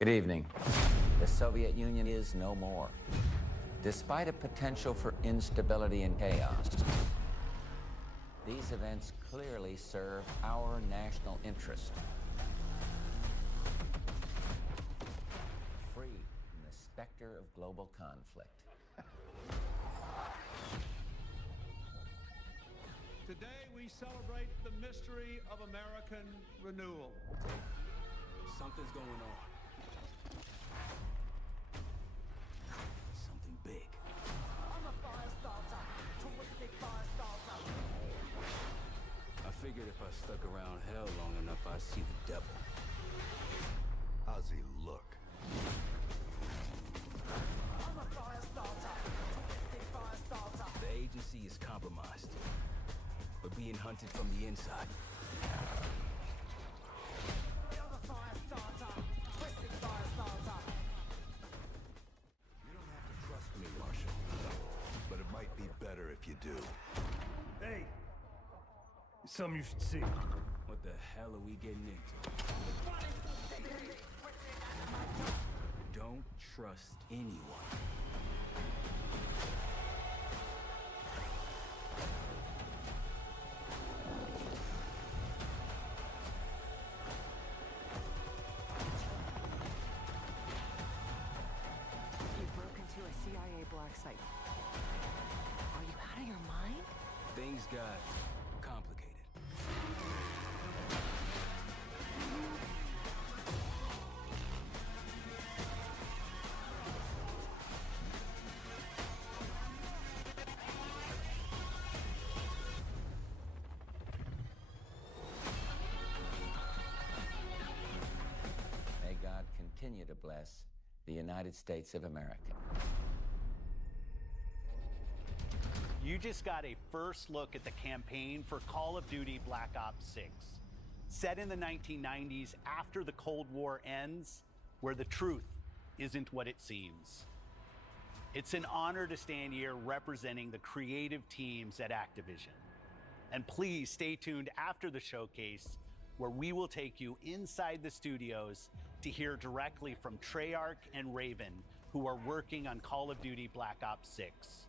Good evening. The Soviet Union is no more. Despite a potential for instability and chaos, these events clearly serve our national interest. Free from the specter of global conflict. Today we celebrate the mystery of American renewal. Something's going on. Something big. I'm a fire starter, twisted fire starter. I figured if I stuck around hell long enough, I'd see the devil. How's he look? I'm a fire starter, twisted fire starter. The agency is compromised. We're being hunted from the inside. I'm a fire starter, twisted fire starter. You don't have to trust me, Marshal. But it might be better if you do. Hey! It's something you should see. What the hell are we getting into? Don't trust anyone. You broke into a CIA black site. Are you out of your mind? Things got complicated. May God continue to bless the United States of America. You just got a first look at the campaign for Call of Duty Black Ops 6. Set in the 1990s after the Cold War ends, where the truth isn't what it seems. It's an honor to stand here representing the creative teams at Activision. And please stay tuned after the showcase, where we will take you inside the studios to hear directly from Treyarch and Raven, who are working on Call of Duty Black Ops 6.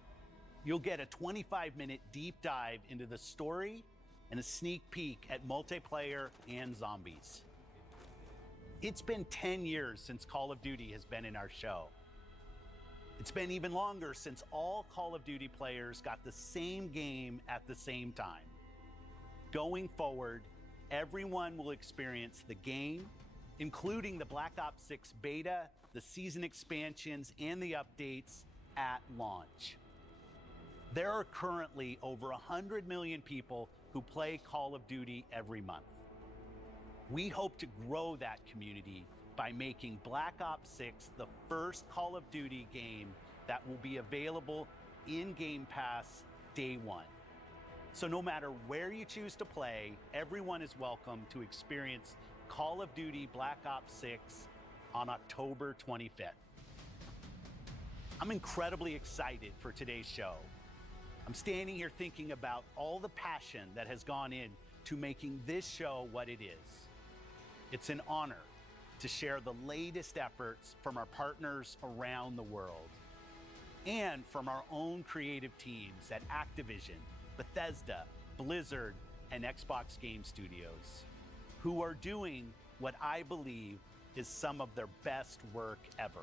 You'll get a 25-minute deep dive into the story and a sneak peek at multiplayer and zombies. It's been 10 years since Call of Duty has been in our show. It's been even longer since all Call of Duty players got the same game at the same time. Going forward, everyone will experience the game, including the Black Ops 6 beta, the season expansions, and the updates at launch. There are currently over 100 million people who play Call of Duty every month. We hope to grow that community by making Black Ops 6 the first Call of Duty game that will be available in Game Pass day one. So no matter where you choose to play, everyone is welcome to experience Call of Duty Black Ops 6 on October 25th. I'm incredibly excited for today's show. I'm standing here thinking about all the passion that has gone in to making this show what it is. It's an honor to share the latest efforts from our partners around the world and from our own creative teams at Activision, Bethesda, Blizzard, and Xbox Game Studios, who are doing what I believe is some of their best work ever.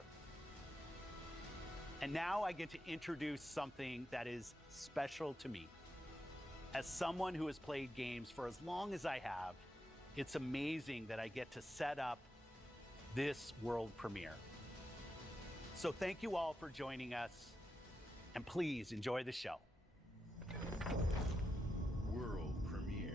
And now I get to introduce something that is special to me. As someone who has played games for as long as I have, it's amazing that I get to set up this world premiere. So thank you all for joining us, and please enjoy the show. World premiere.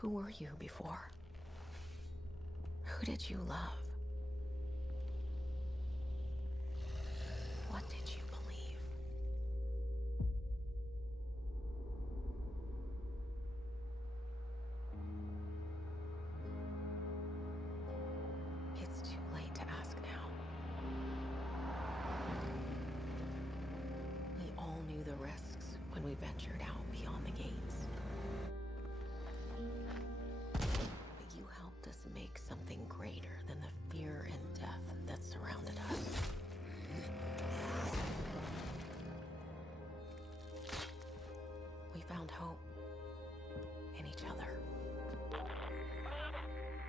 Who were you before? Who did you love? What did you believe? It's too late to ask now. We all knew the risks when we ventured out beyond the gates. But you helped us make something greater than the fear and death that surrounded us. We found hope in each other.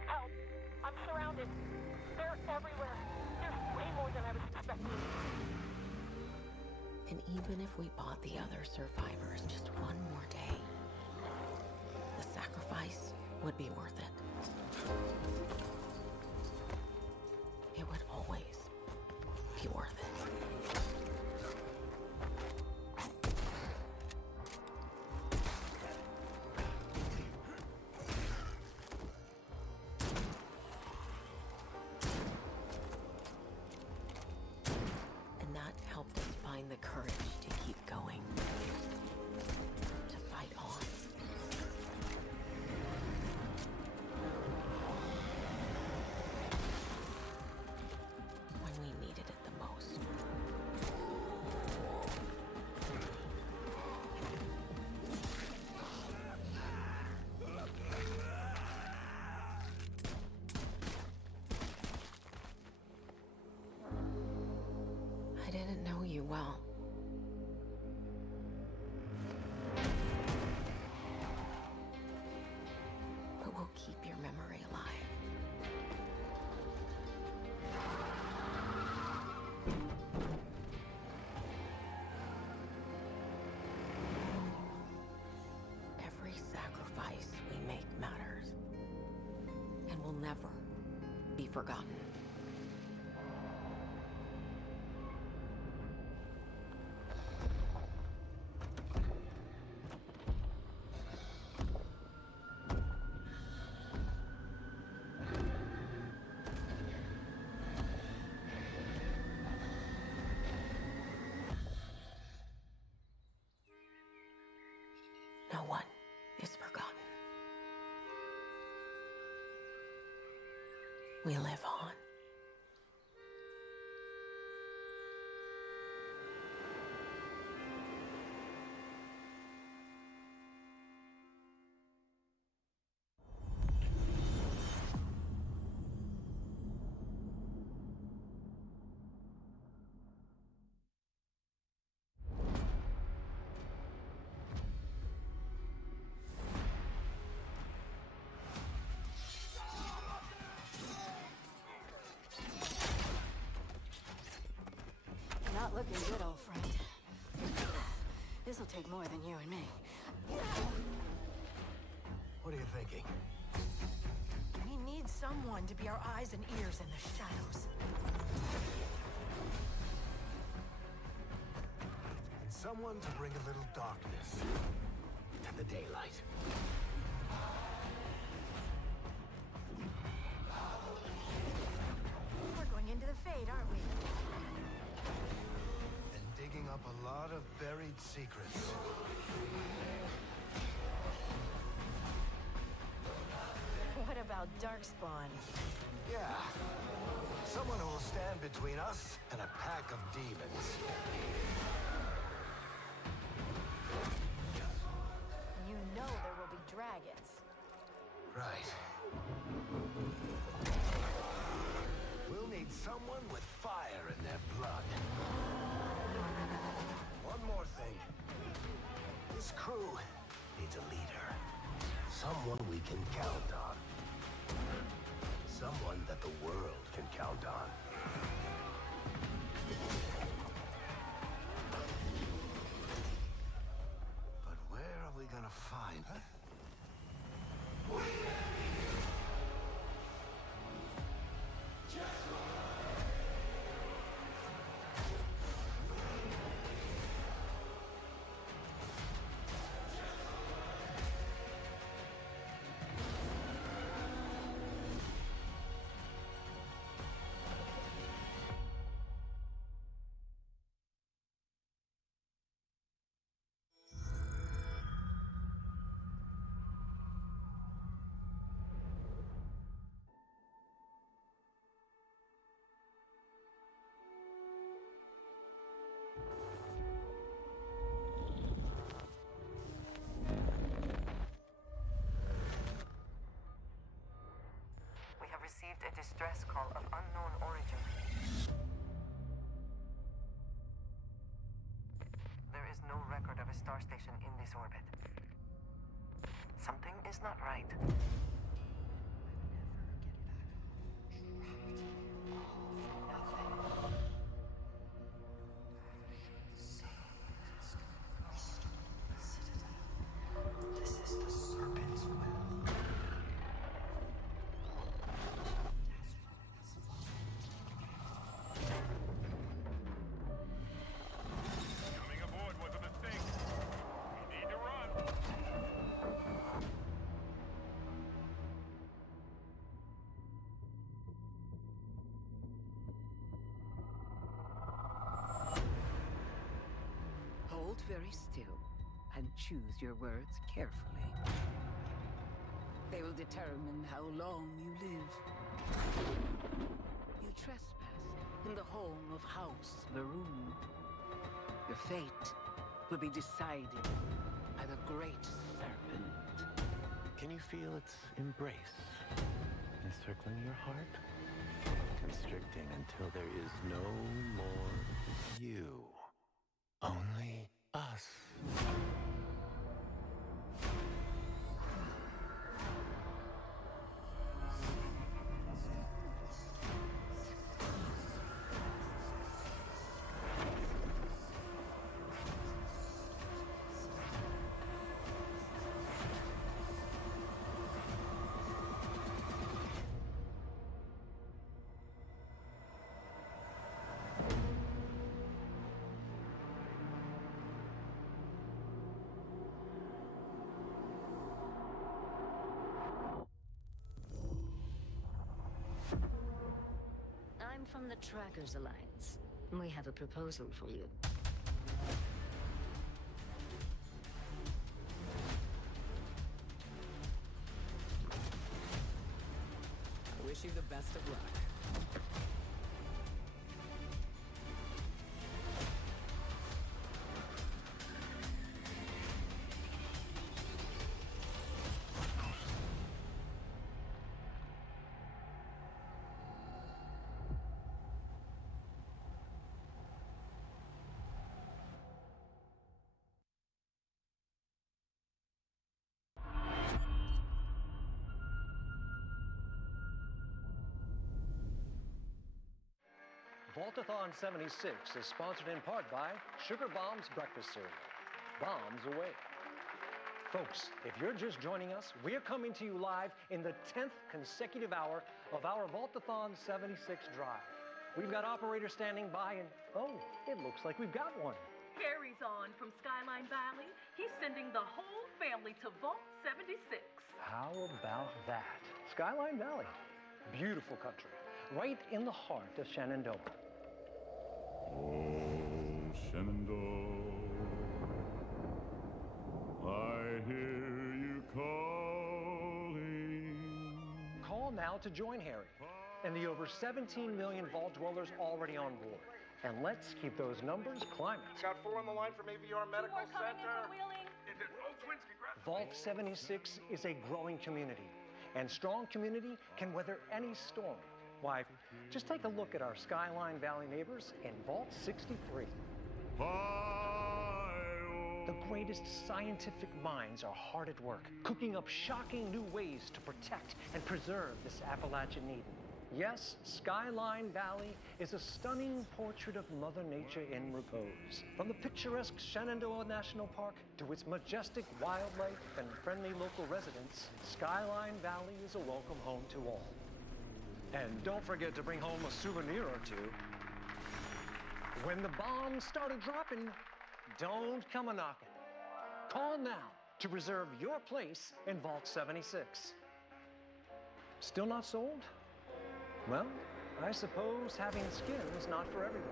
Help! I'm surrounded. They're everywhere. There's way more than I was expecting. And even if we bought the other survivors just one more day, the sacrifice would be worth it. It would always be worth it. And that helped us find the courage to keep going, to fight on. When we needed it the most. I didn't know you well. But we'll keep your memory alive. Every sacrifice we make matters and will never be forgotten. No one is forgotten. We live on. Not looking good, old friend. This'll take more than you and me. What are you thinking? We need someone to be our eyes and ears in the shadows. And someone to bring a little darkness to the daylight. We're going into the Fade, aren't we? And digging up a lot of buried secrets. What about Darkspawn? Yeah. Someone who will stand between us and a pack of demons. You know there will be dragons. Right. We'll need someone with fire in their blood. One more thing. This crew needs a leader. Someone we can count on. Someone that the world can count on. But where are we gonna find her? distress call of unknown origin. There is no record of a star station in this orbit. Something is not right. This is the Serpent's Well. Coming aboard was a mistake. We need to run. Hold very still and choose your words carefully. They will determine how long you live. You trespass in the home of House Varun. Your fate will be decided by the Great Serpent. Can you feel its embrace encircling your heart? Constricting until there is no more you. Only us. I'm from the Trackers Alliance. We have a proposal for you. I wish you the best of luck. Vaultathon 76 is sponsored in part by Sugar Bombs Breakfast Cereal. Bombs away. Folks, if you're just joining us, we're coming to you live in the 10th consecutive hour of our Vaultathon 76 drive. We've got operators standing by and, oh, it looks like we've got one. Harry's on from Skyline Valley. He's sending the whole family to Vault 76. How about that? Skyline Valley, beautiful country, right in the heart of Shenandoah. Oh, Shenandoah, I hear you calling. Call now to join Harry and the over 17 million Vault dwellers already on board. And let's keep those numbers climbing. Got 4 on the line from AVR Medical Center. Is it both twins? Congrats. Vault 76 is a growing community, and strong community can weather any storm. Why, just take a look at our Skyline Valley neighbors in Vault 63. The greatest scientific minds are hard at work, cooking up shocking new ways to protect and preserve this Appalachian Eden. Yes, Skyline Valley is a stunning portrait of Mother Nature in repose. From the picturesque Shenandoah National Park to its majestic wildlife and friendly local residents, Skyline Valley is a welcome home to all. And don't forget to bring home a souvenir or two. When the bombs started dropping, don't come a-knocking. Call now to reserve your place in Vault 76. Still not sold? Well, I suppose having skin is not for everyone.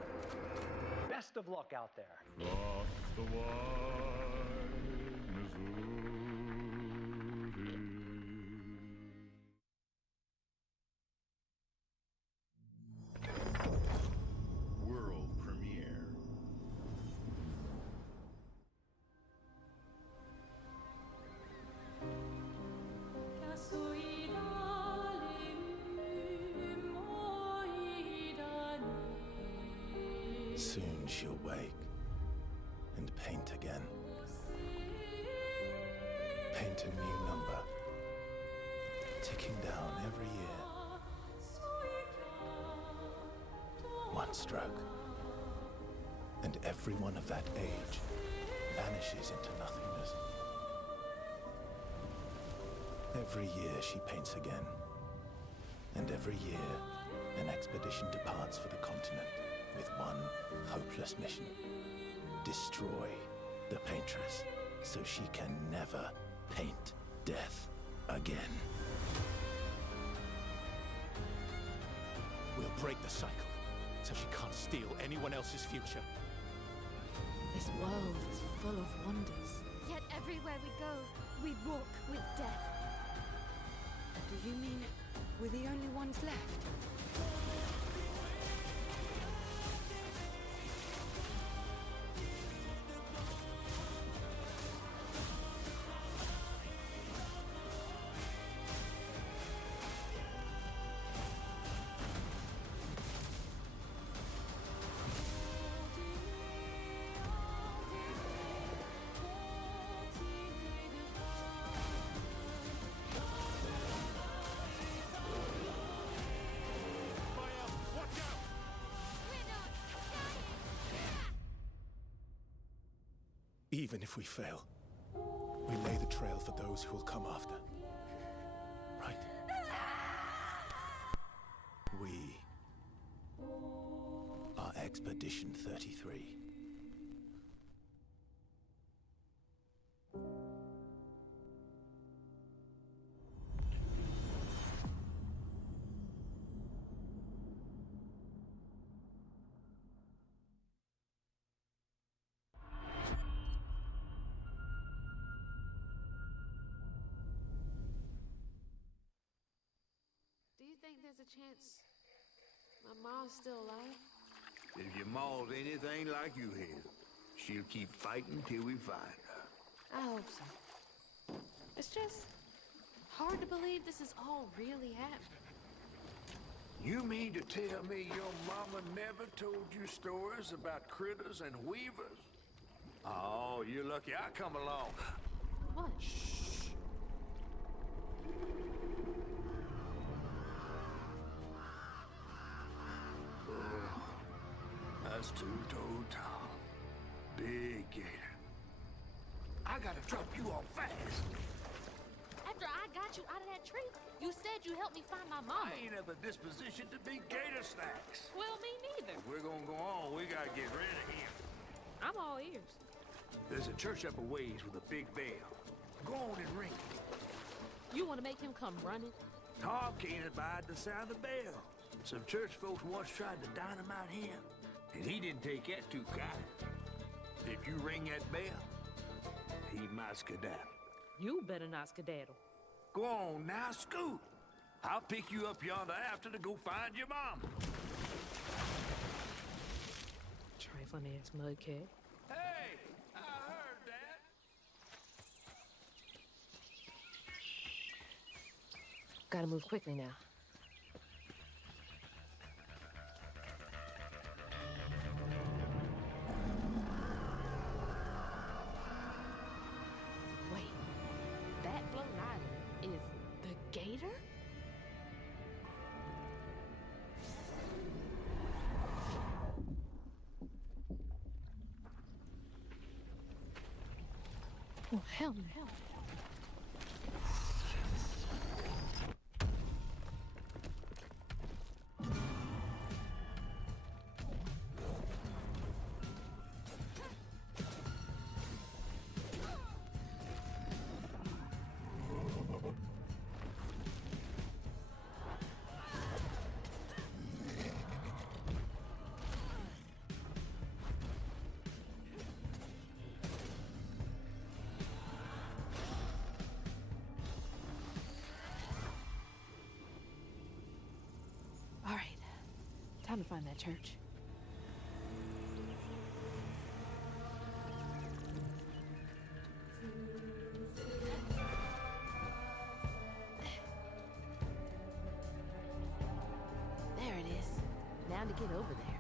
Best of luck out there. Across the wide Missouri. World premiere. Casoida leum wake and paint again. Paint a new number, ticking down every year. One stroke, and everyone of that age vanishes into nothingness. Every year she paints again, and every year an expedition departs for the continent with one hopeless mission: destroy the paintress so she can never paint death again. We'll break the cycle so she can't steal anyone else's future. This world is full of wonders. Yet everywhere we go, we walk with death. Do you mean we're the only ones left? Even if we fail, we lay the trail for those who will come after. Right? We are Expedition 33. Do you think there's a chance my mom's still alive? If your ma's anything like you here, she'll keep fighting till we find her. I hope so. It's just hard to believe this is all really happening. You mean to tell me your mama never told you stories about critters and weavers? Oh, you're lucky I come along. What? Shh. That's two-toed Tom. Big gator. I gotta drop you off fast. After I got you out of that tree, you said you helped me find my mama. I ain't in the disposition to be gator snacks. Well, me neither. If we're gonna go on, we gotta get rid of him. I'm all ears. There's a church up a ways with a big bell. Go on and ring it. You want to make him come running? Tom can't abide the sound of the bell. Some church folks once tried to dynamite him, and he didn't take that too kind. If you ring that bell, he might skedaddle. You better not skedaddle. Go on now, scoot. I'll pick you up yonder after to go find your mom. Trifling ass mudcat. Hey, I heard that. Gotta move quickly now. Wait, that floating island is the gator? Oh, hell no. All right, time to find that church. There it is. Now to get over there.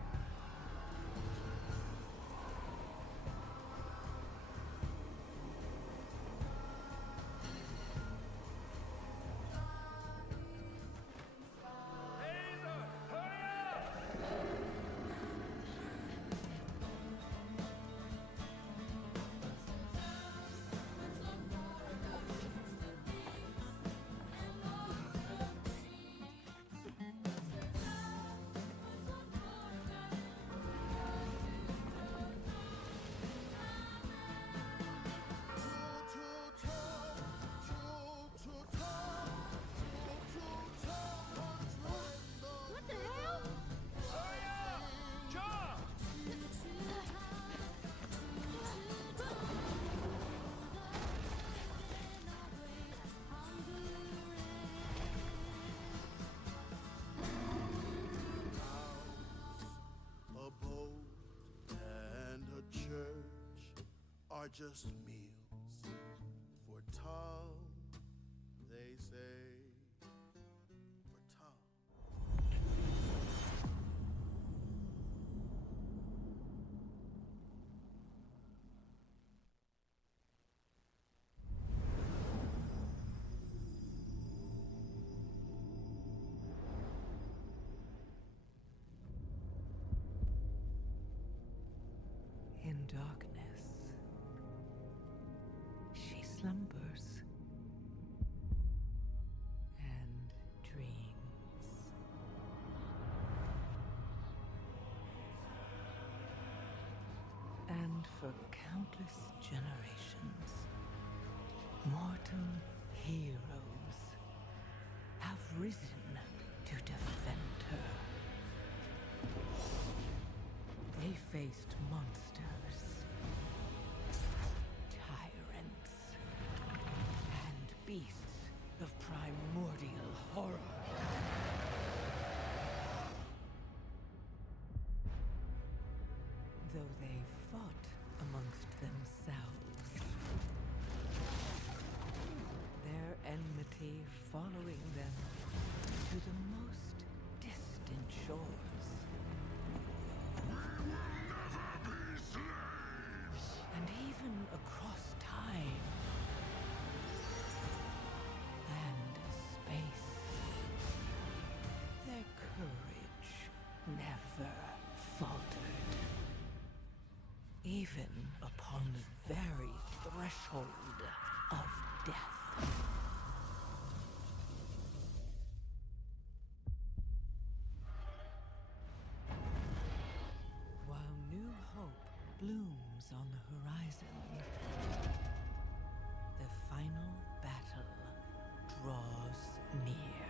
are just meals for Tom, they say. For Tom. In darkness, she slumbers and dreams. And for countless generations, mortal heroes have risen to defend her. They faced monsters, tyrants, and beasts of primordial horror. Though they fought amongst themselves, their enmity following them to the most distant shores. And even across time and space, their courage never faltered. Even upon the very threshold of death. While new hope blooms on the horizon, the final battle draws near.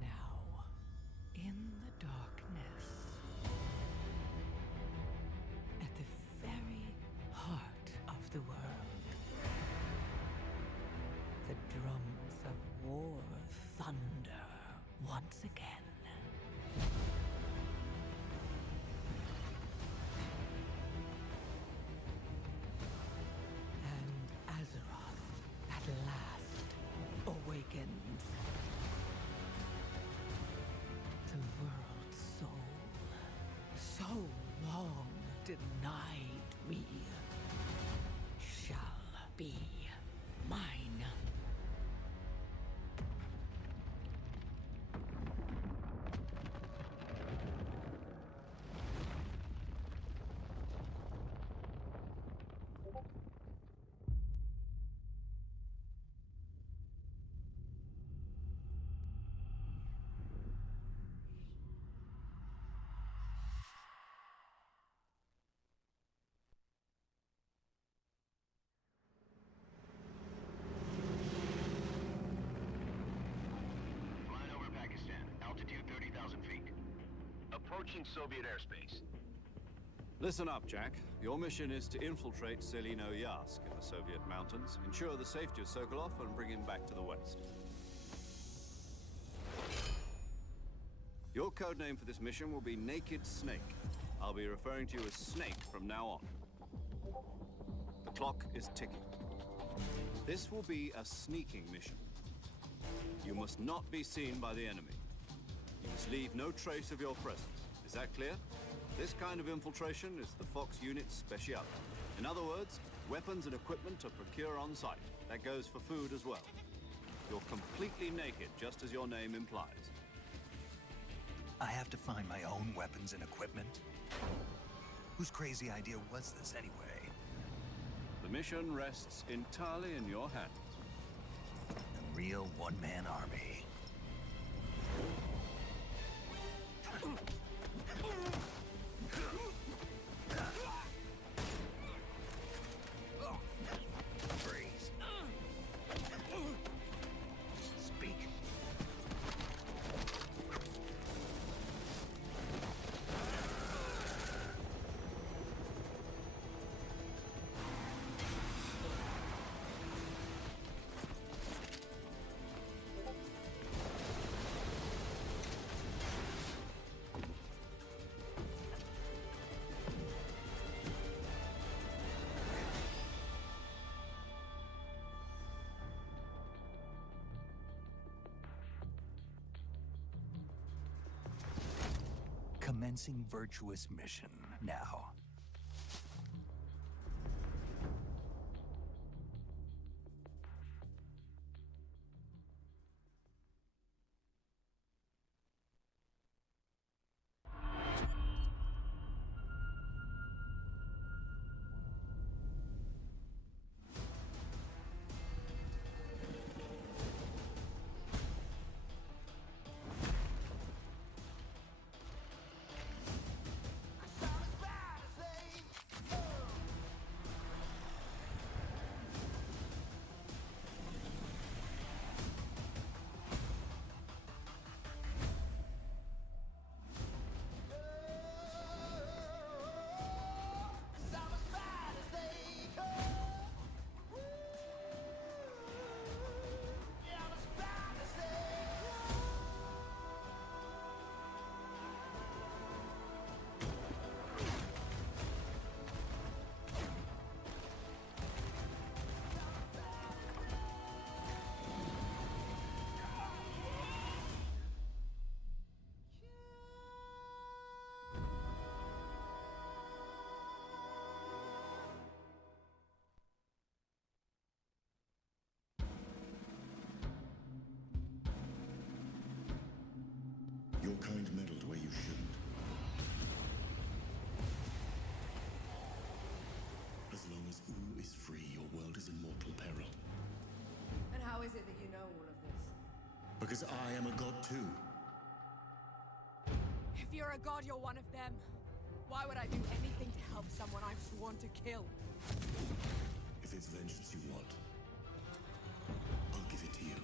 Now, in the darkness, at the very heart of the world, the drums of war thunder once again. And Azeroth at last awakens. The world's soul, so long denied me, shall be mine. Flying over Pakistan, altitude 30,000 feet. Approaching Soviet airspace. Listen up, Jack. Your mission is to infiltrate Selino Yask in the Soviet mountains, ensure the safety of Sokolov, and bring him back to the West. Your codename for this mission will be Naked Snake. I'll be referring to you as Snake from now on. The clock is ticking. This will be a sneaking mission. You must not be seen by the enemy. You must leave no trace of your presence. Is that clear? This kind of infiltration is the Fox Unit's specialty. In other words, weapons and equipment are procured on site. That goes for food as well. You're completely naked, just as your name implies. I have to find my own weapons and equipment? Whose crazy idea was this anyway? The mission rests entirely in your hands. A real one-man army. Freeze. Speak. commencing virtuous mission now. Your kind meddled where you shouldn't. As long as Ooh is free, your world is in mortal peril. And how is it that you know all of this? Because I am a god too. If you're a god, you're one of them. Why would I do anything to help someone I've sworn to kill? If it's vengeance you want, I'll give it to you.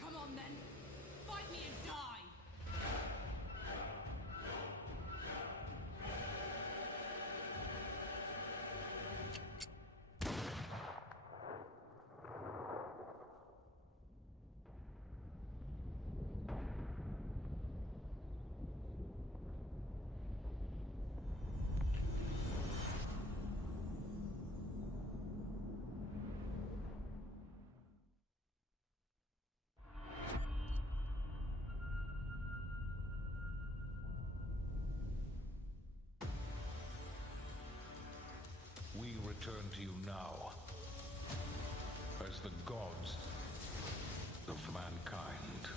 Come on then! Fight me and die! We return to you now as the gods of mankind.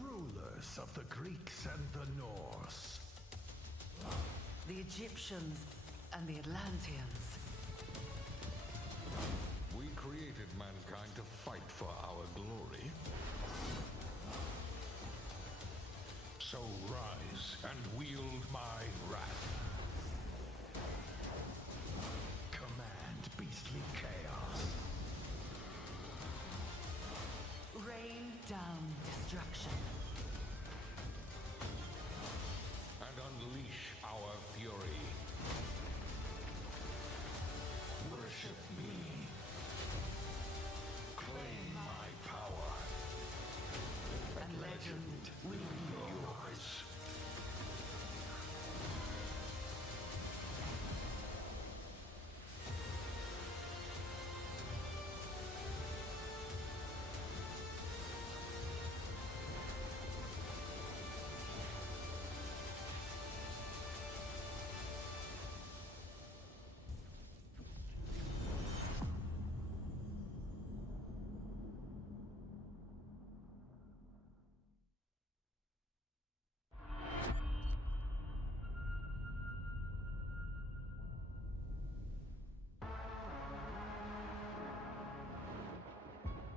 Rulers of the Greeks and the Norse. The Egyptians and the Atlanteans. We created mankind to fight for our glory. So rise and wield my wrath. Command beastly chaos. Rain down destruction. And unleash our fury. Worship me. Claim my power. And legend will be yours.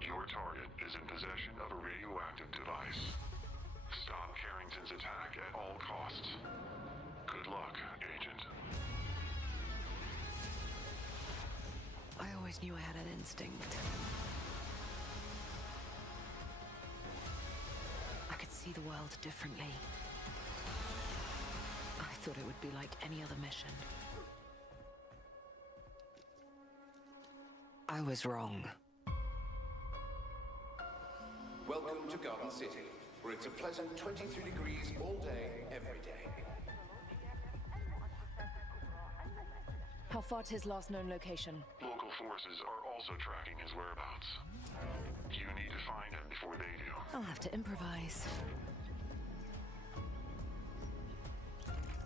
Your target is in possession of a radioactive device. Stop Carrington's attack at all costs. Good luck, Agent. I always knew I had an instinct. I could see the world differently. I thought it would be like any other mission. I was wrong. Welcome to Garden City, where it's a pleasant 23 degrees all day, every day. How far to his last known location? Local forces are also tracking his whereabouts. You need to find him before they do. I'll have to improvise.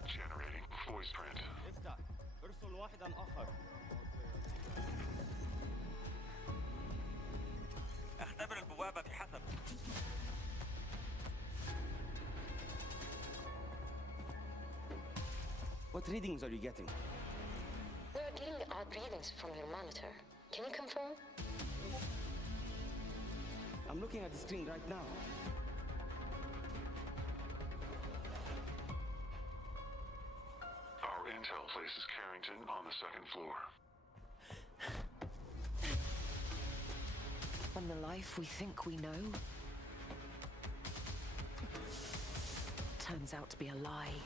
Generating voice print. افتح. ارسل واحدا آخر. اختبر البوابة بحسب. What readings are you getting? We are getting odd readings from your monitor. Can you confirm? I'm looking at the screen right now. Our intel places Carrington on the second floor. And the life we think we know turns out to be a lie.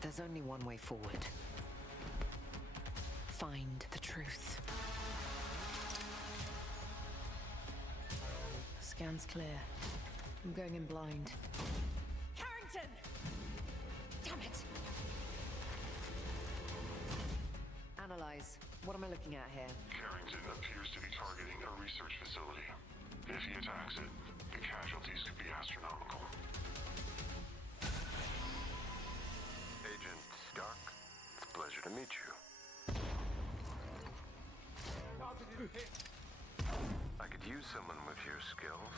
There's only one way forward. Find the truth. Scan's clear. I'm going in blind. Carrington! Damn it! Analyze. What am I looking at here? Carrington appears to be targeting a research facility. If he attacks it, the casualties could be astronomical. Agent Stark, it's a pleasure to meet you. I could use someone with your skills.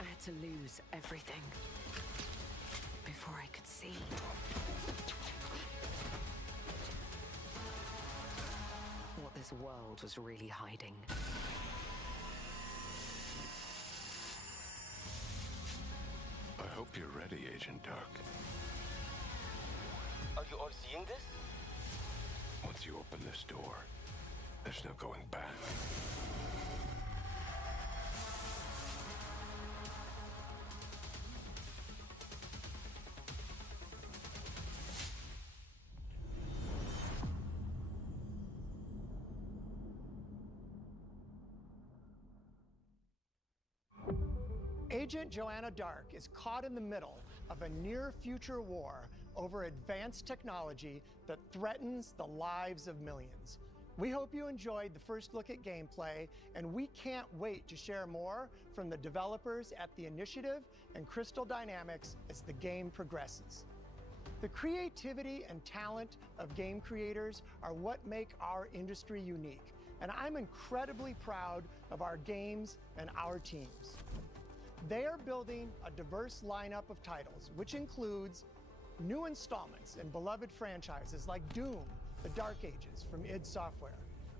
I had to lose everything before I could see. What this world was really hiding. I hope you're ready, Agent Dark. Are you all seeing this? Once you open this door, there's no going back. Agent Joanna Dark is caught in the middle of a near-future war over advanced technology that threatens the lives of millions. We hope you enjoyed the first look at gameplay, and we can't wait to share more from the developers at The Initiative and Crystal Dynamics as the game progresses. The creativity and talent of game creators are what make our industry unique, and I'm incredibly proud of our games and our teams. They are building a diverse lineup of titles, which includes new installments in beloved franchises like Doom, The Dark Ages from id Software,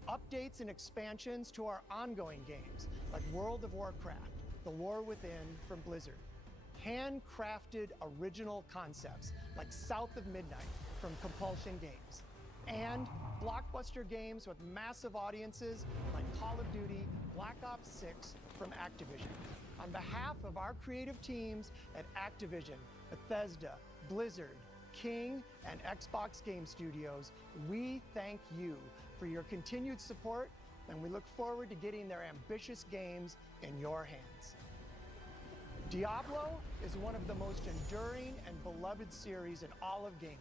updates and expansions to our ongoing games like World of Warcraft, The War Within from Blizzard, handcrafted original concepts like South of Midnight from Compulsion Games, and blockbuster games with massive audiences like Call of Duty, Black Ops 6 from Activision. On behalf of our creative teams at Activision, Bethesda, Blizzard, King, and Xbox Game Studios, we thank you for your continued support, and we look forward to getting their ambitious games in your hands. Diablo is one of the most enduring and beloved series in all of gaming.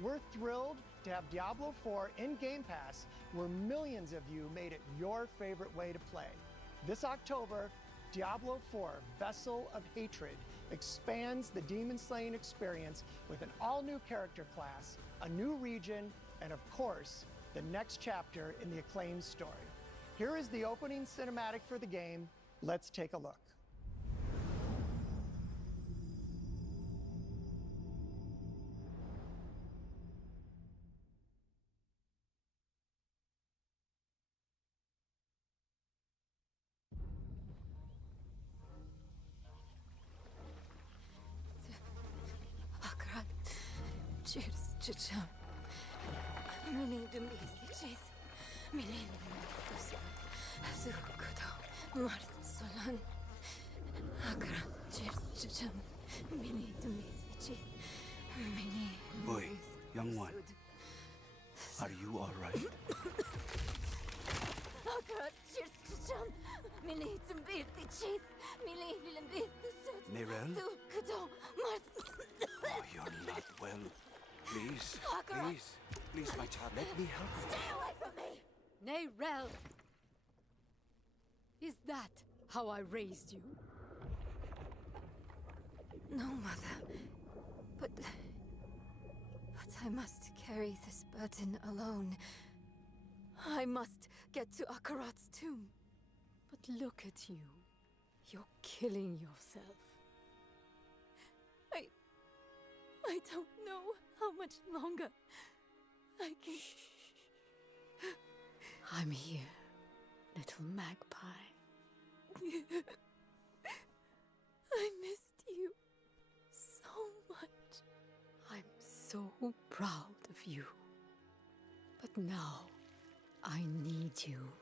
We're thrilled to have Diablo 4 in Game Pass, where millions of you made it your favorite way to play. This October, Diablo 4 Vessel of Hatred expands the demon slaying experience with an all-new character class, a new region, and of course, the next chapter in the acclaimed story. Here is the opening cinematic for the game. Let's take a look. Akrat, cheers, chicham. Mini demisi cheese. Mini demisi. Zukudo, mart solan. Akrat, cheers, chicham. Mini demisi cheese. Mini. Boy, young one. Are you all right? Akrat, cheers, chicham. Mini demisi cheese. Mini demisi sud. Nerel? Zukudo, mart. Oh, you're not well. Please, please, my child, let me help you. Stay away from me! Nerel! Is that how I raised you? No, Mother. But I must carry this burden alone. I must get to Akarat's tomb. But look at you. You're killing yourself. I don't know how much longer I can... I'm here, little magpie. I missed you so much. I'm so proud of you. But now, I need you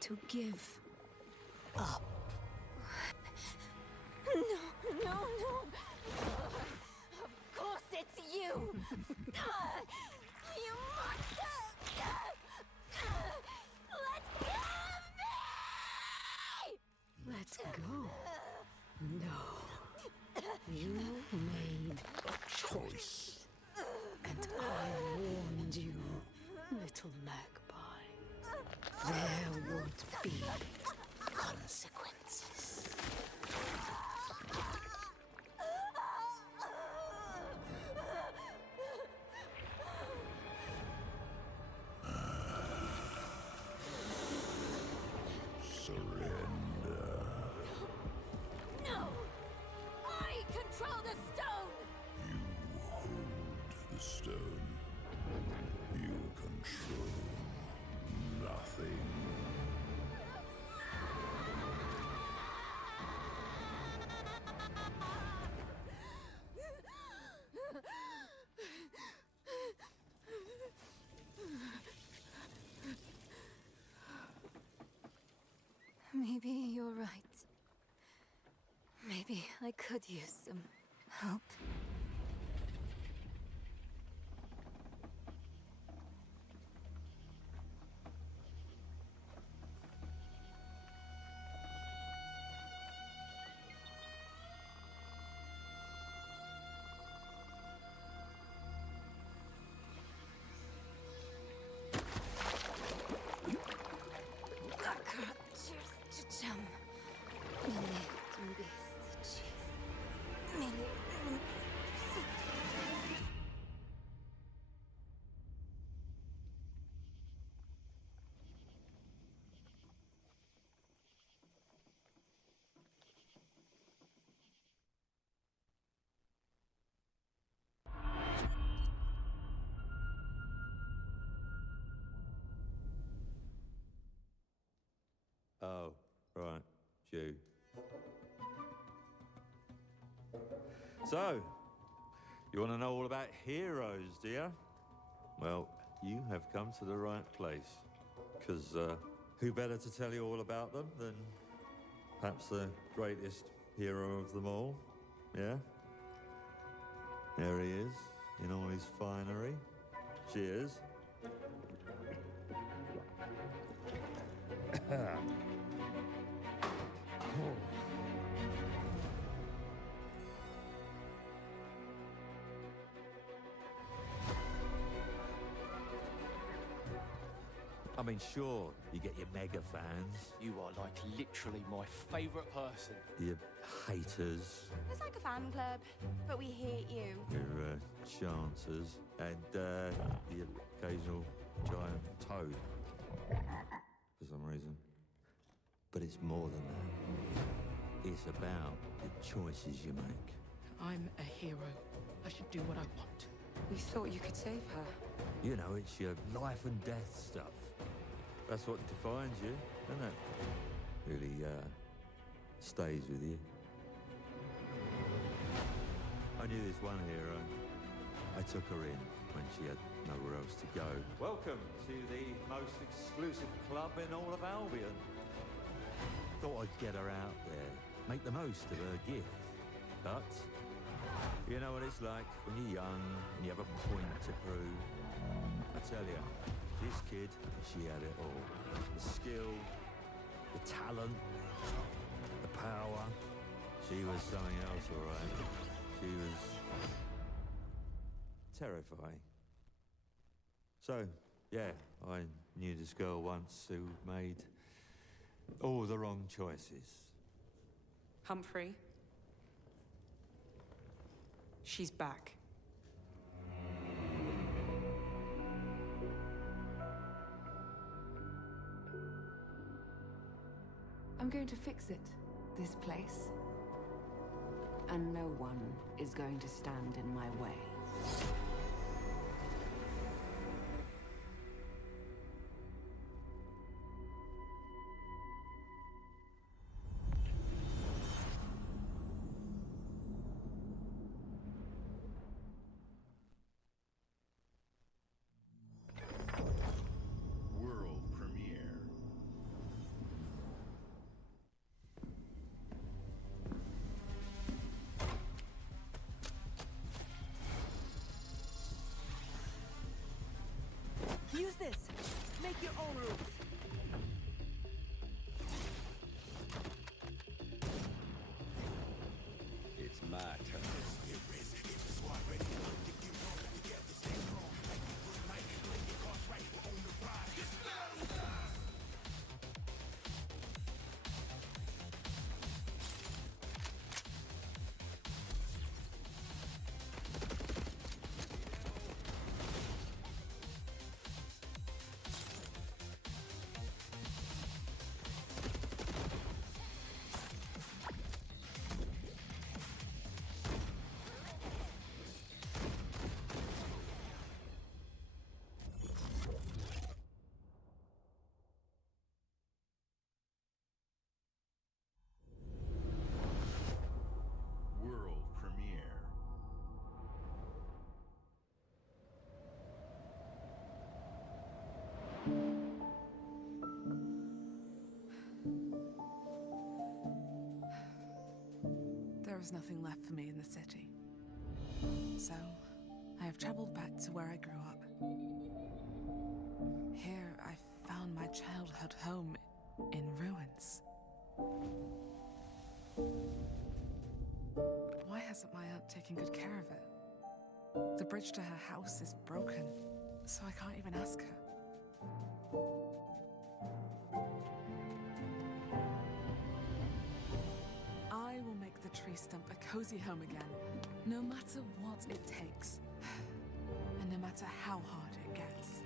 to give up. No. Of course it's you! You monster! Let go. No. You made a choice. And I warned you, little magpie. There would be consequences. No! I control the stone! You hold the stone. You control nothing. Maybe you're right. Maybe I could use some help. Oh, right, you. So, you want to know all about heroes, do you? Well, you have come to the right place. Because who better to tell you all about them than perhaps the greatest hero of them all? Yeah? There he is, in all his finery. Cheers. mean, sure, you get your mega fans, You are like literally my favourite person. your haters, It's like a fan club, but we hate you. your chancers, and the occasional giant toad, for some reason. But it's more than that. It's about the choices you make. I'm a hero. I should do what I want. We thought you could save her. You know, it's your life and death stuff. That's what defines you, isn't it? Really, stays with you. I knew this one hero. I took her in when she had nowhere else to go. Welcome to the most exclusive club in all of Albion. Thought I'd get her out there, make the most of her gift. But you know what it's like when you're young and you have a point to prove. I tell you, this kid, she had it all. The skill, the talent, the power. She was something else, all right. She was terrifying. So, yeah, I knew this girl once who made all the wrong choices. Humphrey. She's back. I'm going to fix it, this place. And no one is going to stand in my way. World premiere. Use this. Make your own rules. It's my turn. World premiere. There is nothing left for me in the city. So, I have traveled back to where I grew up. Here, I found my childhood home in ruins. Why hasn't my aunt taken good care of it? The bridge to her house is broken, so I can't even ask her. I will make the tree stump a cozy home again, no matter what it takes. And no matter how hard it gets.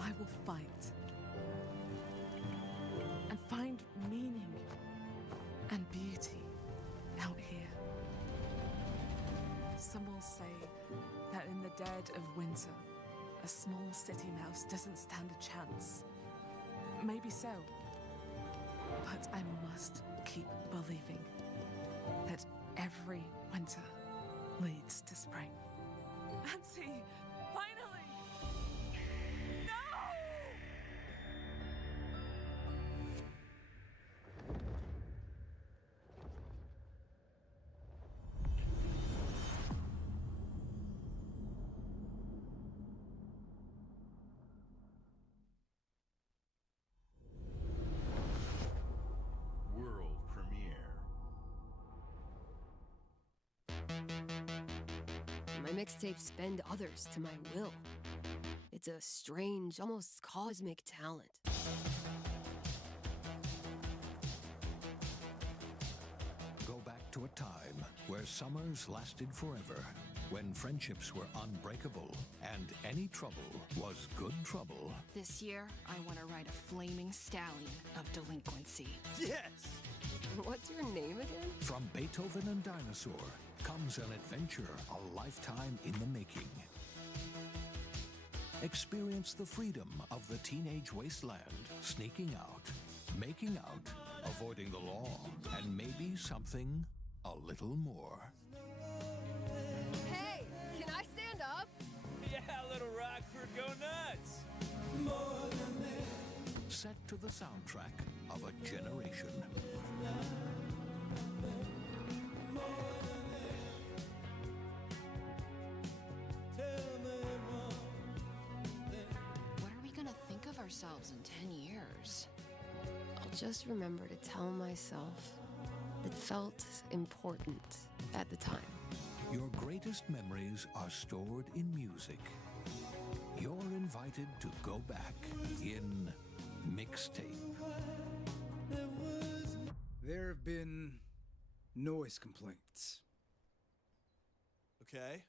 I will fight. And find meaning and beauty out here. Some will say that in the dead of winter, a small city mouse doesn't stand a chance. Maybe so. But I must keep believing that every winter leads to spring. Nancy! Finally! No! World premiere. My mixtapes bend others to my will. It It's a strange, almost cosmic talent. Go back to a time where summers lasted forever, when friendships were unbreakable and any trouble was good trouble. This year, I want to ride a flaming stallion of delinquency. Yes! What's your name again? From Beethoven and Dinosaur comes an adventure a lifetime in the making. Experience the freedom of the teenage wasteland, sneaking out, making out, avoiding the law, and maybe something a little more. Hey, can I stand up? Yeah, little Rockford, go nuts! Set to the soundtrack of a generation. What are we gonna think of ourselves in 10 years? I'll just remember to tell myself it felt important at the time. Your greatest memories are stored in music. You're invited to go back in Mixtape. There have been noise complaints. Okay.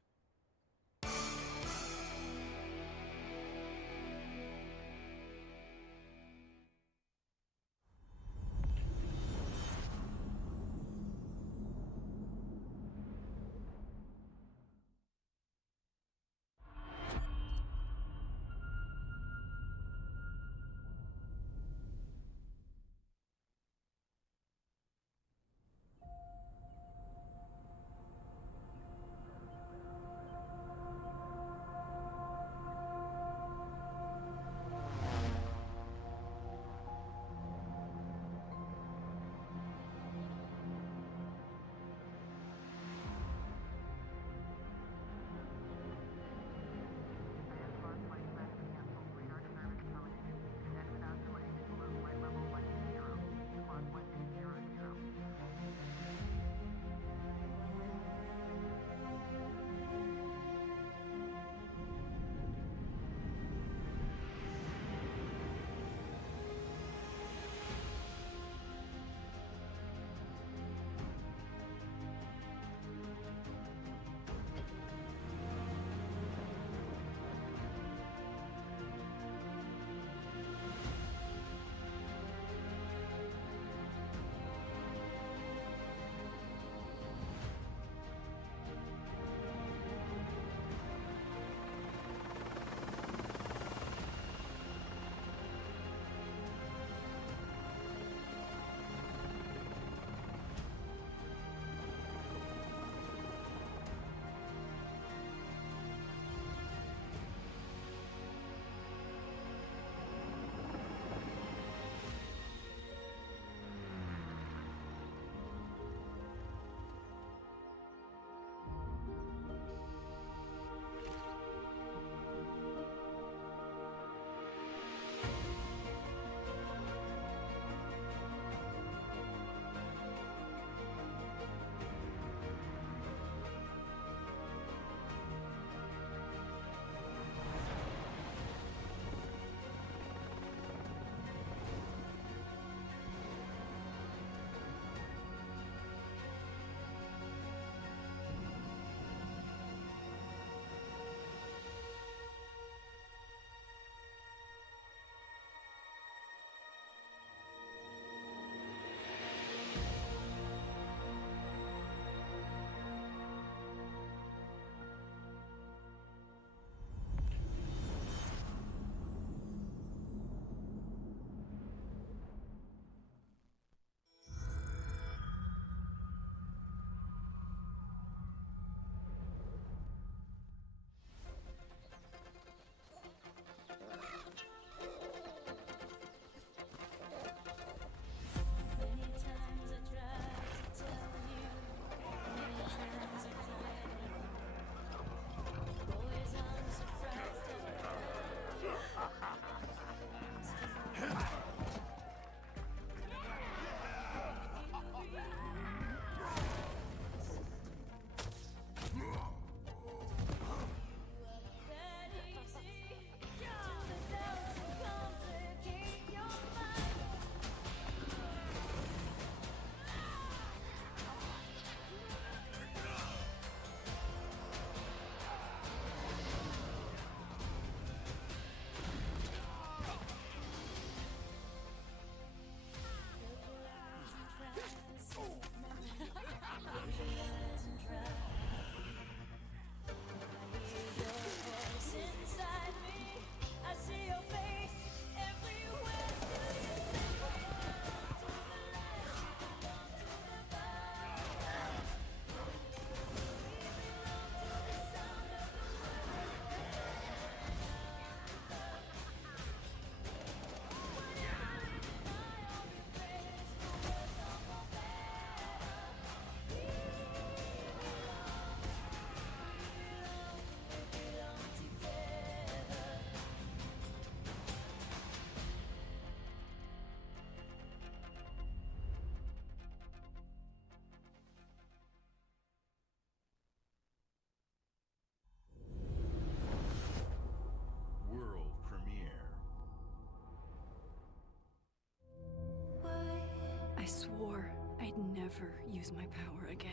never use my power again.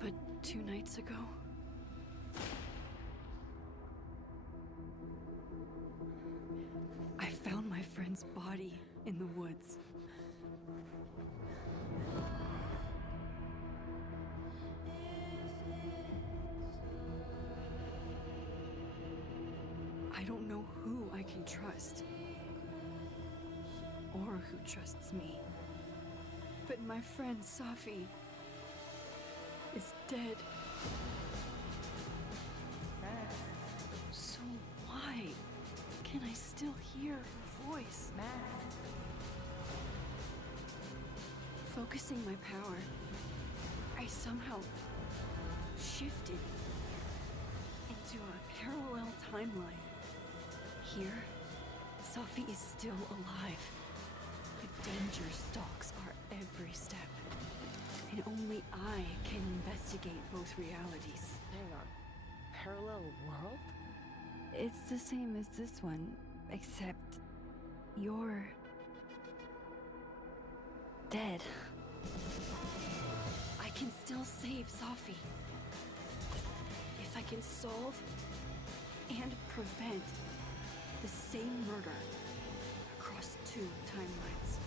But 2 nights ago, I found my friend's body in the woods. I don't know who I can trust, or who trusts me. But my friend Safi is dead. So why can I still hear her voice? Focusing my power, I somehow shifted into a parallel timeline. Here, Safi is still alive, but danger stalks our every step. And only I can investigate both realities. Hang on. Parallel world? It's the same as this one, except you're dead. I can still save Safi. If I can solve and prevent the same murder across 2 timelines.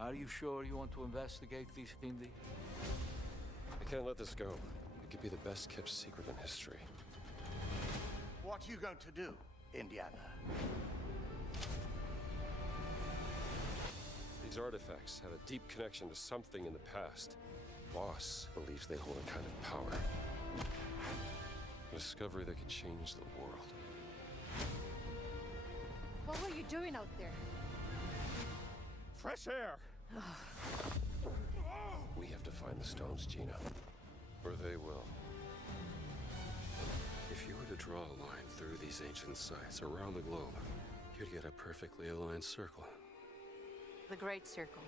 Are you sure you want to investigate this, Indy? I can't let this go. It could be the best kept secret in history. What are you going to do, Indiana? These artifacts have a deep connection to something in the past. Boss believes they hold a kind of power. A discovery that could change the world. What were you doing out there? Fresh air! We have to find the stones, Gina. Or they will. If you were to draw a line through these ancient sites around the globe, you'd get a perfectly aligned circle. The Great Circle.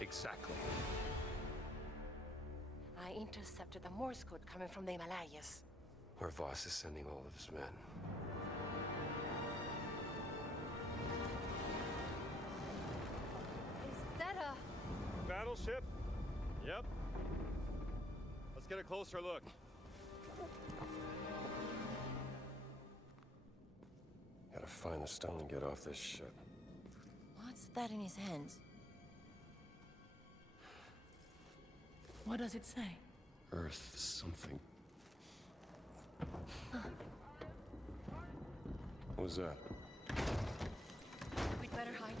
Exactly. I intercepted the Morse code coming from the Himalayas. Where Voss is sending all of his men. Is that a... Battleship? Yep. Let's get a closer look. Gotta find the stone and get off this ship. What's that in his hands? What does it say? Earth something. What was that? We'd better hide.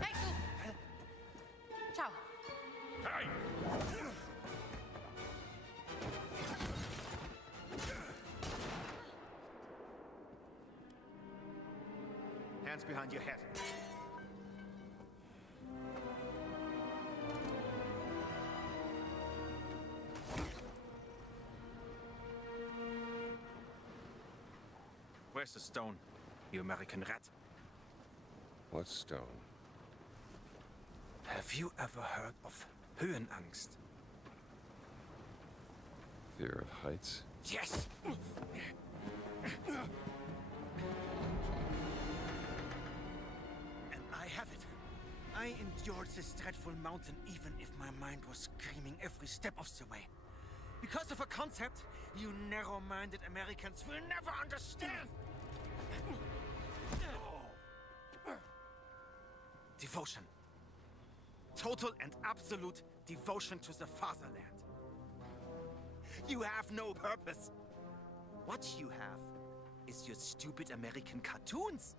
Hey, Ciao. Hey! Hands behind your head. Where's the stone, you American rat? What stone? Have you ever heard of Höhenangst? Fear of heights? Yes! And I have it. I endured this dreadful mountain even if my mind was screaming every step of the way. Because of a concept you narrow-minded Americans will never understand! Devotion. Total and absolute devotion to the fatherland. You have no purpose. What you have is your stupid American cartoons.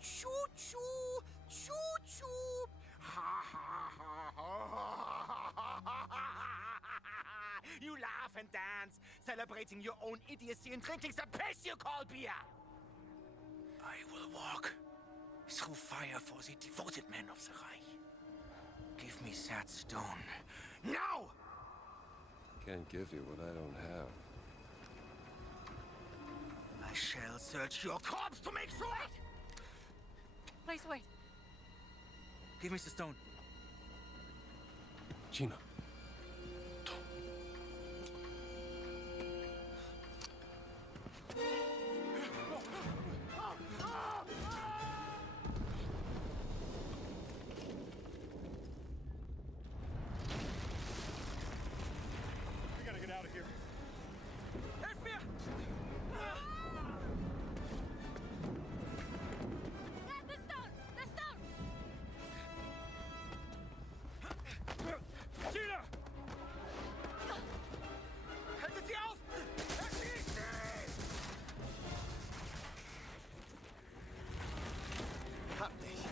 Choo-choo, choo-choo. Ha ha ha ha ha ha ha ha. You laugh and dance, celebrating your own idiocy and drinking the piss you call beer. I will walk through fire for the devoted men of the Reich. Give me that stone. Now! Can't give you what I don't have. I shall search your corpse to make sure it! Please wait. Give me the stone. Gina. We gotta get out of here. Help me! The stone! The stone! Gina! Haltet sie auf! Erschießt sie! Hab dich!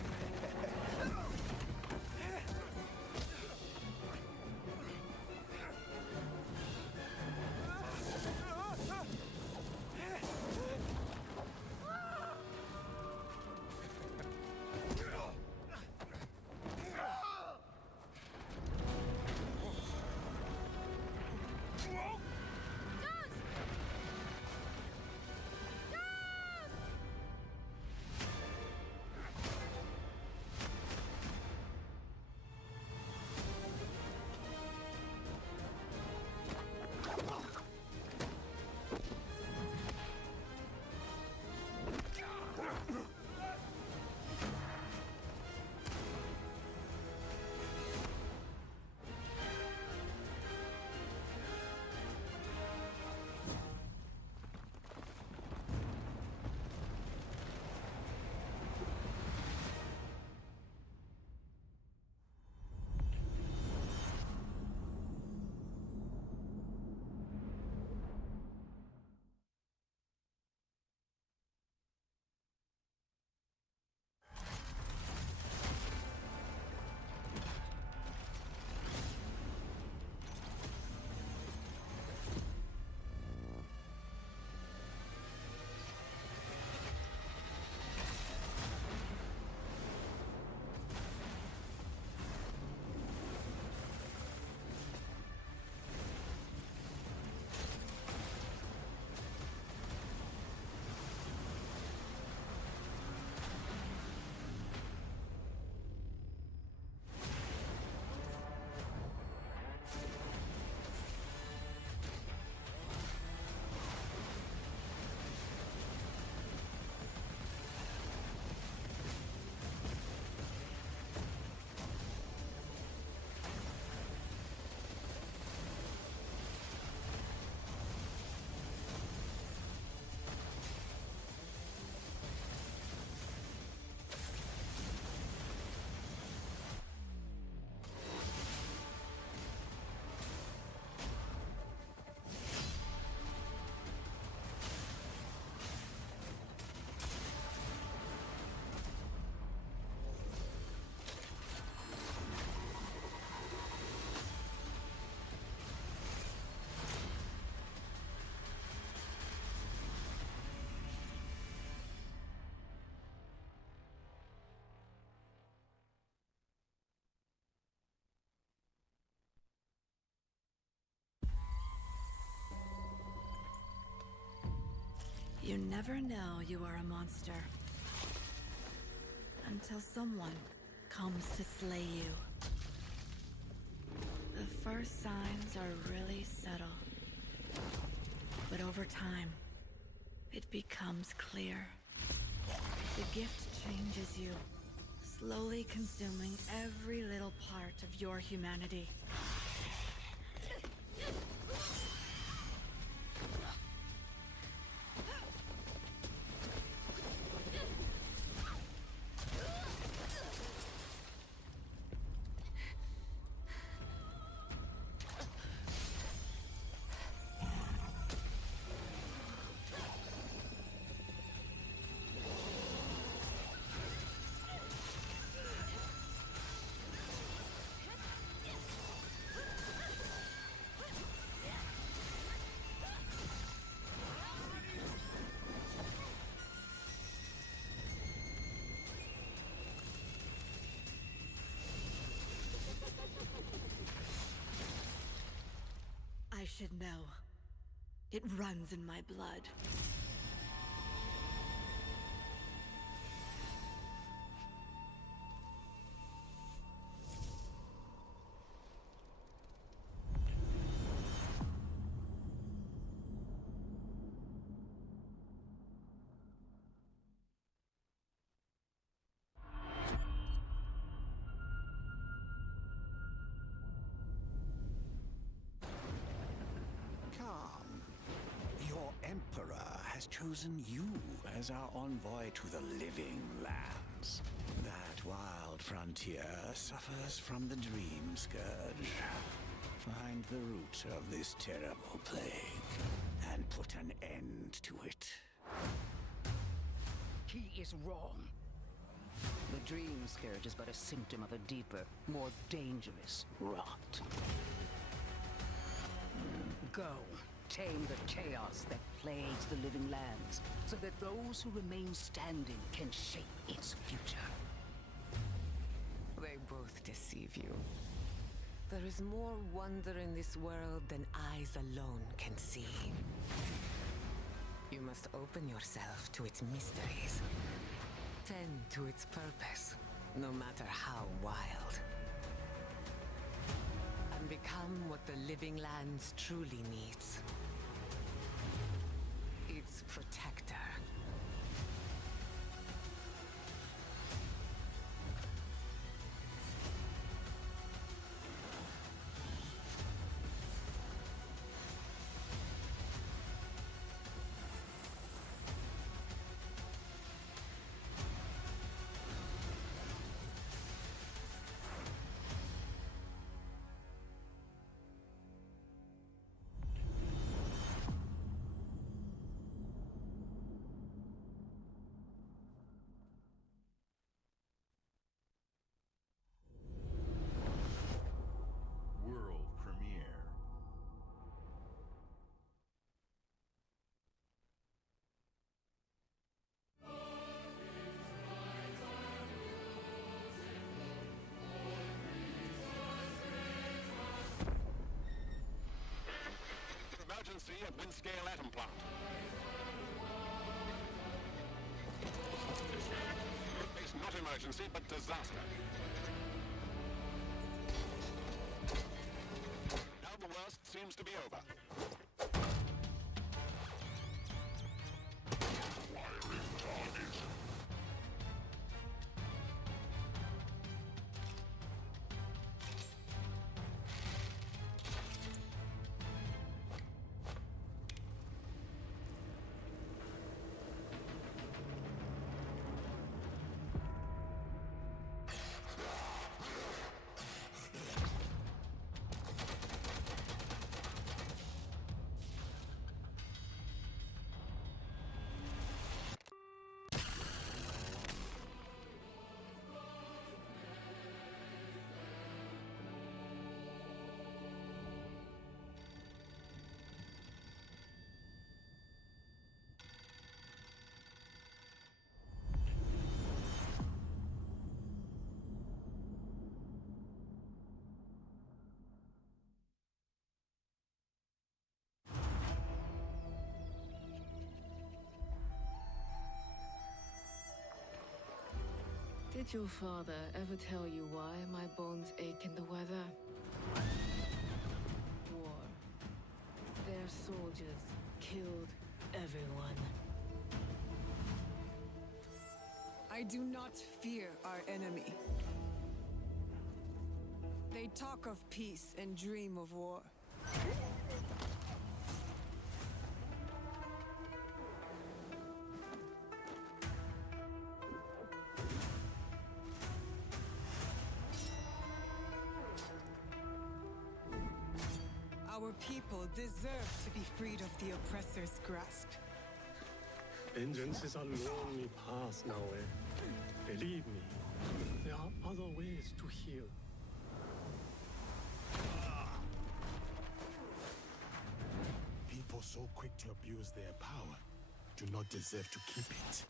You never know you are a monster until someone comes to slay you. The first signs are really subtle, but over time, it becomes clear. The gift changes you, slowly consuming every little part of your humanity. I should know. It runs in my blood. Come. Your Emperor has chosen you as our envoy to the Living Lands. That wild frontier suffers from the Dream Scourge. Find the root of this terrible plague and put an end to it. He is wrong. The Dream Scourge is but a symptom of a deeper, more dangerous rot. Go, tame the chaos that plagues the Living Lands, so that those who remain standing can shape its future. They both deceive you. There is more wonder in this world than eyes alone can see. You must open yourself to its mysteries. Tend to its purpose, no matter how wild. And become what the Living Lands truly needs. Its protector. World premiere. Emergency at Windscale Atom Plant. It's not emergency, but disaster. Now the worst seems to be over. Wiring target. Did your father ever tell you why my bones ache in the weather? War. Their soldiers killed everyone. I do not fear our enemy. They talk of peace and dream of war. Our people deserve to be freed of the oppressor's grasp. Vengeance is a lonely path now, eh? Believe me, there are other ways to heal. People so quick to abuse their power do not deserve to keep it.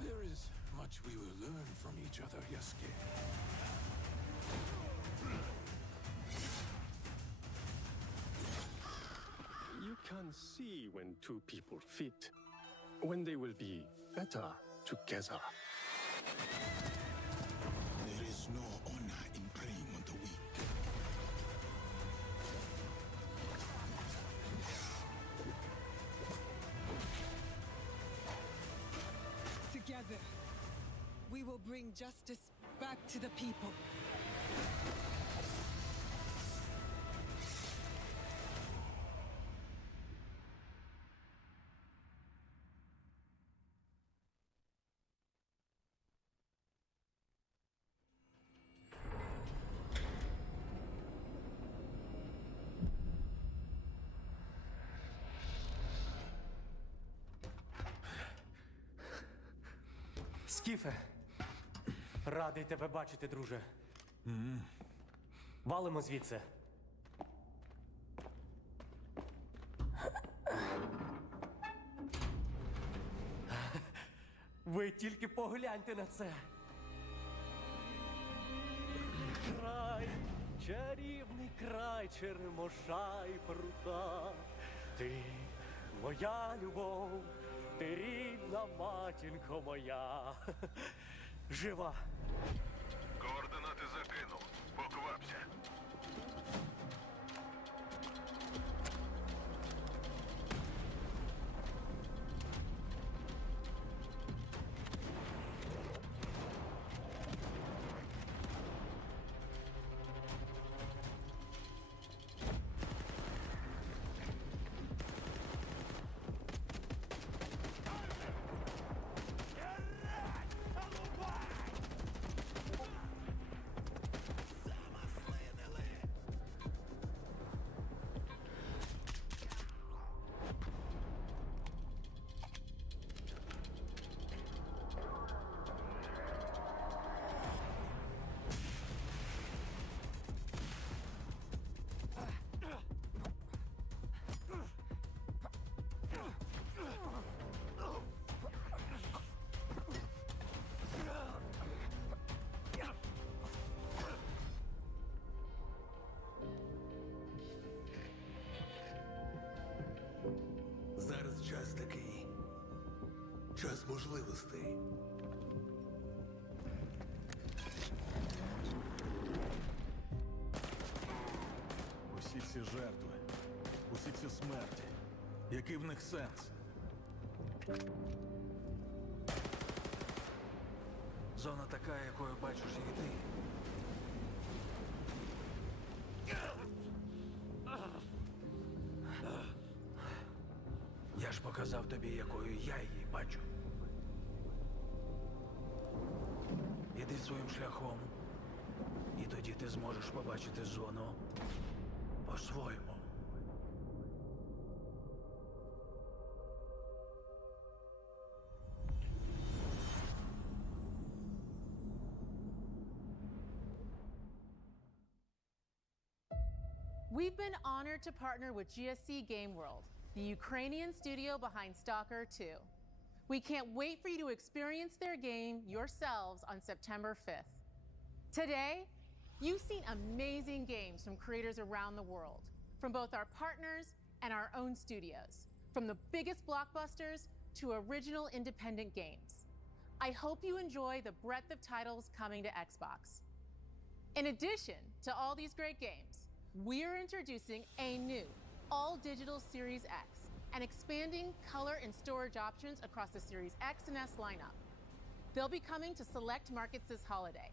There is much we will learn from each other, Yasuke. see when two people fit, when they will be better together. There is no honor in preying on the weak. Together, we will bring justice back to the people. Скіфе, радий тебе бачити, друже. Валимо звідси. Ви тільки погляньте на це. Край, чарівний край черемоша і прута. Ти моя любов, ти рідна матінко моя. Жива. Координати закинув. Поквапся. Зараз час такий. Час можливостей. Усі ці жертви, усі ці смерті. Який в них сенс? Зона така, якою бачиш її ти. Я ж показав тобі, якою я її бачу. Іди своїм шляхом, і тоді ти зможеш побачити зону по-своєму. We've been honored to partner with GSC Game World, the Ukrainian studio behind Stalker 2. We can't wait for you to experience their game yourselves on September 5th. Today, you've seen amazing games from creators around the world, from both our partners and our own studios, from the biggest blockbusters to original independent games. I hope you enjoy the breadth of titles coming to Xbox. In addition to all these great games, we're introducing a new all-digital Series X and expanding color and storage options across the Series X and S lineup. They'll be coming to select markets this holiday.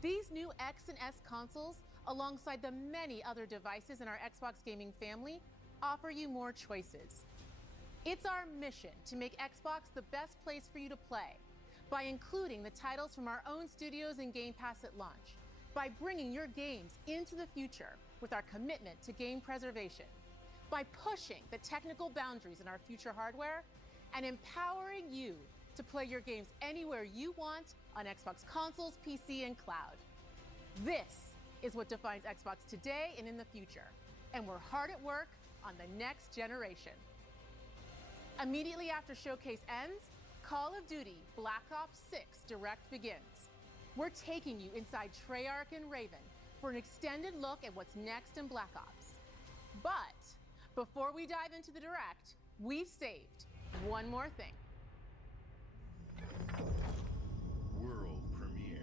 These new X and S consoles, alongside the many other devices in our Xbox gaming family, offer you more choices. It's our mission to make Xbox the best place for you to play by including the titles from our own studios in Game Pass at launch, by bringing your games into the future with our commitment to game preservation, by pushing the technical boundaries in our future hardware, and empowering you to play your games anywhere you want on Xbox consoles, PC, and cloud. This is what defines Xbox today and in the future, and we're hard at work on the next generation. Immediately after Showcase ends, Call of Duty Black Ops 6 Direct begins. We're taking you inside Treyarch and Raven for an extended look at what's next in Black Ops. But Before we dive into the direct, we've saved one more thing. World premiere.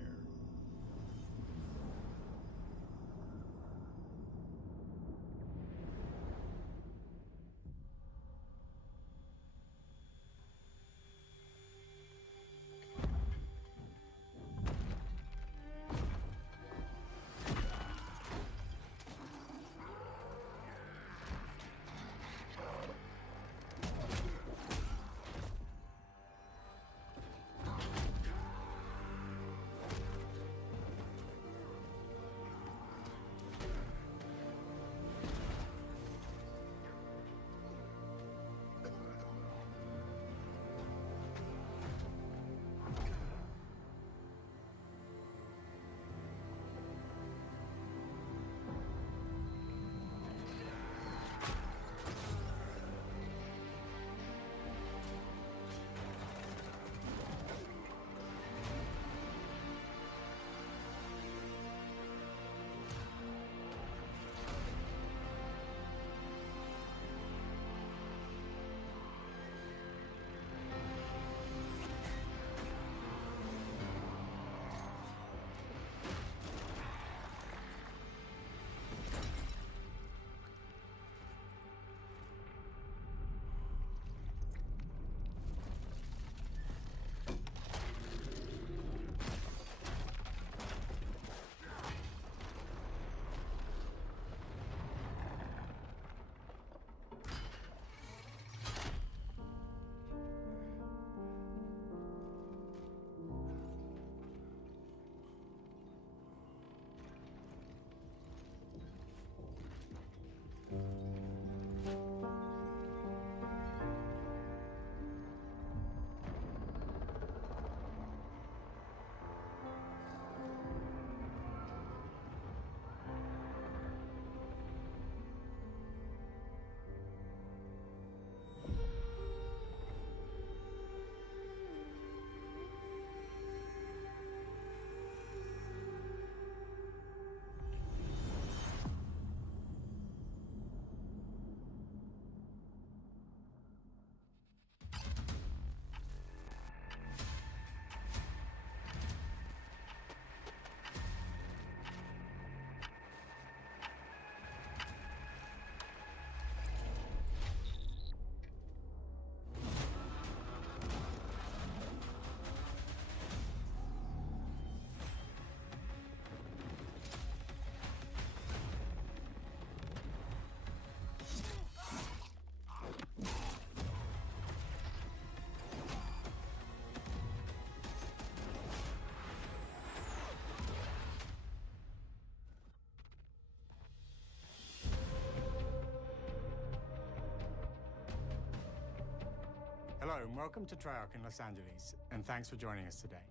Hello and welcome to Treyarch in Los Angeles, and thanks for joining us today.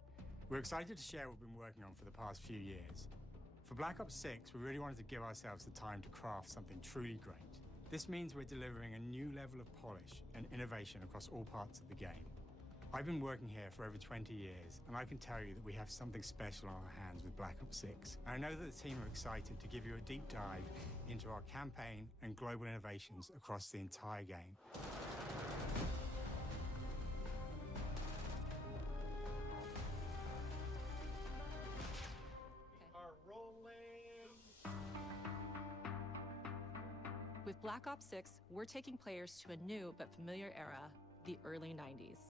We're excited to share what we've been working on for the past few years. For Black Ops 6, we really wanted to give ourselves the time to craft something truly great. This means we're delivering a new level of polish and innovation across all parts of the game. I've been working here for over 20 years, and I can tell you that we have something special on our hands with Black Ops 6. And I know that the team are excited to give you a deep dive into our campaign and global innovations across the entire game. With Black Ops 6, we're taking players to a new but familiar era, the early 90s.